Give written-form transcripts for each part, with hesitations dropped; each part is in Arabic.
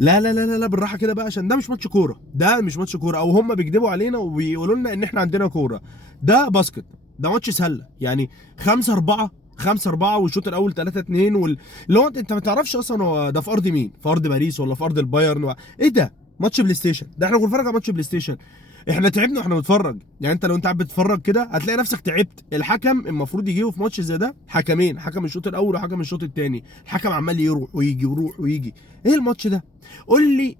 لا لا لا لا, لا بالراحه كده بقى، عشان ده مش ماتش كوره، ده مش ماتش كوره، او هم بيكذبوا علينا وبيقولوا لنا ان احنا عندنا كوره. ده باسكت، ده ماتش سله يعني. 5-4 5-4 والشوط الاول 3-2 اللي هو انت ما تعرفش اصلا هو ده في ارض مين، في ارض باريس ولا في ارض البايرن ايه ده؟ ماتش بلاي ستيشن، ده احنا بنتفرج على ماتش بلاي ستيشن. احنا تعبنا واحنا بنتفرج يعني. انت لو انت قاعد بتتفرج كده هتلاقي نفسك تعبت. الحكم المفروض يجيبوا في ماتش زي ده حكمين، حكم الشوط الاول وحكم الشوط الثاني. الحكم عمال يروح ويجي يروح ويجي. ايه الماتش ده؟ قول لي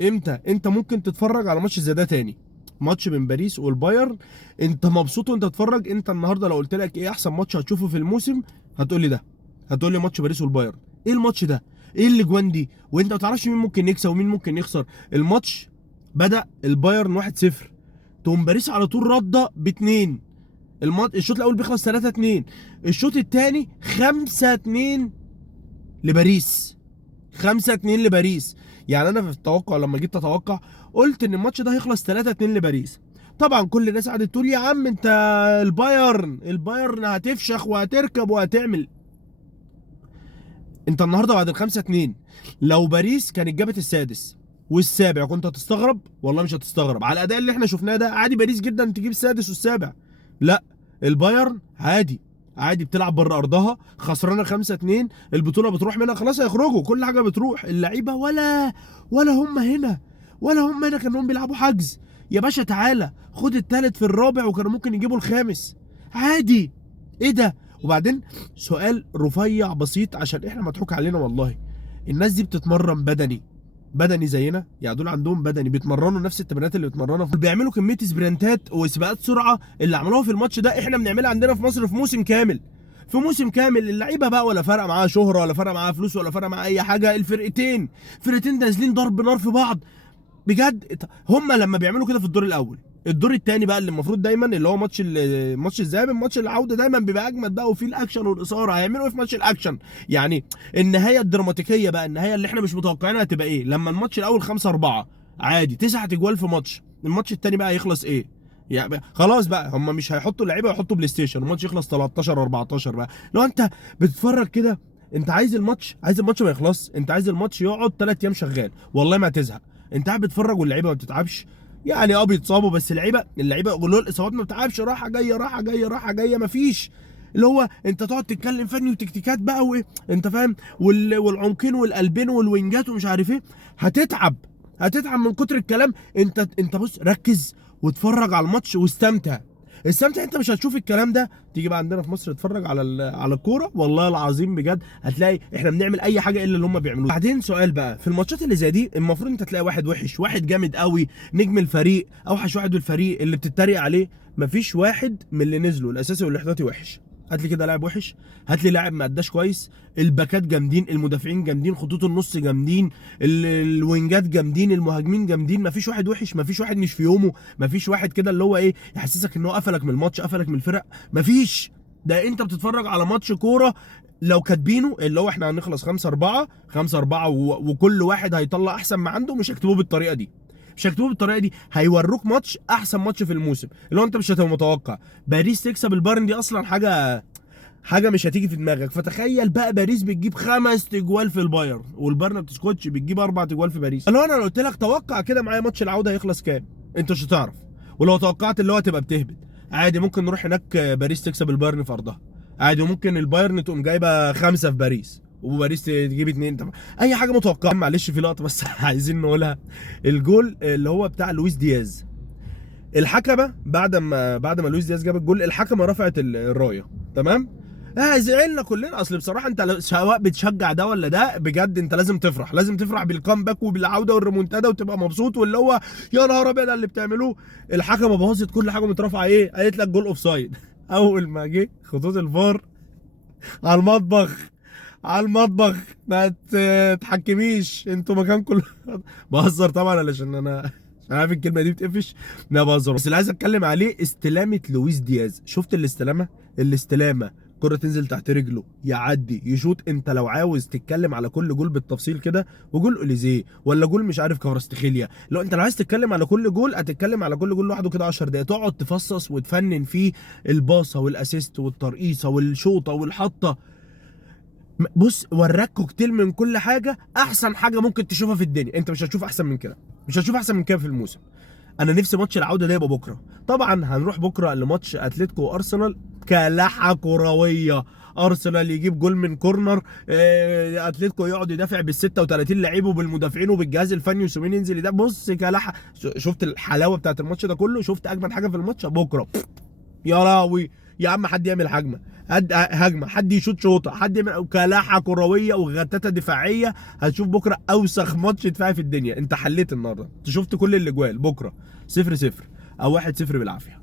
امتى انت ممكن تتفرج على ماتش زي ده تاني؟ ماتش من باريس والبايرن، انت مبسوط وانت تتفرج. انت النهارده لو قلت لك ايه احسن ماتش هتشوفه في الموسم، هتقول لي ده، هتقول لي ماتش باريس والبايرن. ايه الماتش ده؟ ايه الاجوان دي؟ وانت ما تعرفش مين ممكن يكسب ومين ممكن يخسر. الماتش بدأ البايرن 1-0، تقوم باريس على طول رده باتنين. الشوط الاول بيخلص 3-2، الشوط الثاني 5-2 لباريس. 5-2 لباريس. يعني انا في التوقع لما جيت اتوقع قلت ان الماتش ده هيخلص 3-2 لباريس. طبعا كل الناس قعدت تقول يا عم انت البايرن هتفشخ وهتركب وهتعمل. انت النهارده بعد ال 5-2 لو باريس كانت جابت السادس والسابع كنت هتستغرب؟ والله مش هتستغرب. على الاداء اللي احنا شفناه ده عادي باريس جدا تجيب السادس والسابع. لا، البايرن عادي، عادي بتلعب بره ارضها، خسرانه 5-2، البطوله بتروح منها خلاص، هيخرجوا، كل حاجه بتروح. اللعيبه ولا هم هنا، ولا هم هنا كانوا بيلعبوا حجز. يا باشا تعالى خد التالت في الرابع، وكانوا ممكن يجيبوا الخامس عادي. ايه ده؟ وبعدين سؤال رفيع بسيط عشان احنا مضحوك علينا والله. الناس دي بتتمرن بدني زينا؟ يعني دول عندهم بدني بيتمرنوا نفس التمرينات اللي بيتمرنوا بيعملوا كميه سبرنتات وسباقات سرعه اللي عملوها في الماتش ده احنا بنعملها عندنا في مصر في موسم كامل. في موسم كامل اللعيبه بقى ولا فارقه معاها شهره ولا فارقه معاها فلوس ولا فارقه معاها اي حاجه. فرقتين نازلين ضرب نار في بعض بجد. هم لما بيعملوا كده في الدور الاول، الدور الثاني بقى اللي المفروض دايما اللي هو ماتش الذهاب، ماتش العوده دايما بيبقى اجمد بقى وفيه الاكشن والاثاره. هيعملوا ايه في ماتش الاكشن؟ يعني النهايه الدراماتيكيه بقى، النهايه اللي احنا مش متوقعينها هتبقى ايه؟ لما الماتش الاول 5-4 عادي 9 اجوال في ماتش، الماتش الثاني بقى هيخلص ايه؟ يعني خلاص بقى هم مش هيحطوا لعيبه، يحطوا بلاي ستيشن الماتش يخلص 13-14 بقى. لو انت بتتفرج كده انت عايز الماتش ما يخلص، انت عايز الماتش يقعد 3 ايام شغال والله ما هتزهق. انت قاعد بتتفرج واللعيبه ما بتتعبش. يعني بيتصابوا بس اللعيبه غلول الاصابات ما بتتعبش، راحه جايه راحه جايه راحه جايه مفيش. اللي هو انت تقعد تتكلم فني وتكتيكات بقى وايه انت فاهم، والعمقين والقلبين والوينجات ومش عارف ايه. هتتعب من كتر الكلام. انت بص ركز واتفرج على الماتش واستمتع. انت مش هتشوف الكلام ده. تيجي بقى عندنا في مصر تتفرج على الكوره والله العظيم بجد هتلاقي احنا بنعمل اي حاجه الا اللي هم بيعملوها. بعدين سؤال بقى، في الماتشات اللي زي دي المفروض انت تلاقي واحد وحش، واحد جامد قوي، نجم الفريق، اوحش واحد في الفريق اللي بتتريق عليه. مفيش واحد من اللي نزلوا الاساسي والاحتياطي وحش. هات لي كده لاعب وحش، هات لي لاعب ما اداش كويس. الباكات جامدين، المدافعين جامدين، خطوط النص جامدين، الوينجات جامدين، المهاجمين جامدين. مفيش واحد وحش، مفيش واحد مش في يومه، مفيش واحد كده اللي هو ايه يحسسك ان هو قفلك من الماتش، قفلك من الفرق. مفيش. ده انت بتتفرج على ماتش كوره لو كاتبينه اللي هو احنا هنخلص 5-4 وكل واحد هيطلع احسن ما عنده، مش هيكتبوه بالطريقه دي. هيوروك ماتش احسن ماتش في الموسم اللي هو انت مش هتبقى متوقع. باريس تكسب البايرن دي اصلا حاجه مش هتيجي في دماغك. فتخيل بقى باريس بتجيب 5 تجوال في البايرن والبايرن ما بتسكتش بتجيب 4 تجوال في باريس. لو انا قلت لك توقع كده معايا ماتش العوده هيخلص كام، انت مش هتعرف. ولو توقعت اللي هو تبقى بتهبد. عادي ممكن نروح هناك باريس تكسب البايرن في ارضها عادي، وممكن البايرن تقوم جايبه 5 في باريس وباريس تجيب 2. طبعا اي حاجه متوقعه. معلش في لقطه بس عايزين نقولها. الجول اللي هو بتاع لويس دياز، الحكمه بعد ما لويس دياز جاب الجول الحكمه رفعت الرايه تمام. زعلنا كلنا. اصل بصراحه انت سواء بتشجع ده ولا ده بجد انت لازم تفرح بالكامباك وبالعوده والريمونتادا وتبقى مبسوط. واللي هو يا نهار ابيض اللي بتعملوه. الحكمه بوظت كل حاجه مترفعه. ايه قالت لك؟ جول اوف سايد. اول ما جه خطوط الفار على المطبخ ما تتحكميش انتوا مكانكم. بهزر طبعا علشان انا عارف الكلمه دي بتقفش. لا بهزر، بس اللي عايز اتكلم عليه استلامه لويس دياز. شفت الاستلامه كرة تنزل تحت رجله يعدي يشوط. انت لو عاوز تتكلم على كل جول بالتفصيل كده، وجول اوليزيه ولا جول مش عارف كفرستخيليا، انت لو عايز تتكلم على كل جول هتتكلم على كل جول لوحده كده 10 دقايق تقعد تفصص وتفنن فيه. الباصه والاسيست والترقيصه والشوطه والحطه. بص وراك كوكتيل من كل حاجه، احسن حاجه ممكن تشوفها في الدنيا، انت مش هتشوف احسن من كده، مش هتشوف احسن من كده في الموسم. انا نفسي ماتش العوده ده يبقى بكره. طبعا هنروح بكره لماتش اتلتيكو وارسنال، كلاحه كرويه. ارسنال يجيب جول من كورنر، اتلتيكو يقعد يدافع بال 36 لعيب وبالمدافعين وبالجهاز الفني، وسومين ينزل ده. بص كلاحه. شفت الحلاوه بتاعت الماتش ده كله؟ شفت اجمل حاجه في الماتش بكره؟ يا راوي. يا عم حد يعمل هجمه، حد يشوط شوطه، حد يعمل كلاحه كرويه وغتاتة دفاعيه. هتشوف بكره اوسخ ماتش دفاعي في الدنيا. انت حليت النهارده، انت شفت كل الاجوال. بكره 0-0 او 1-0 بالعافيه.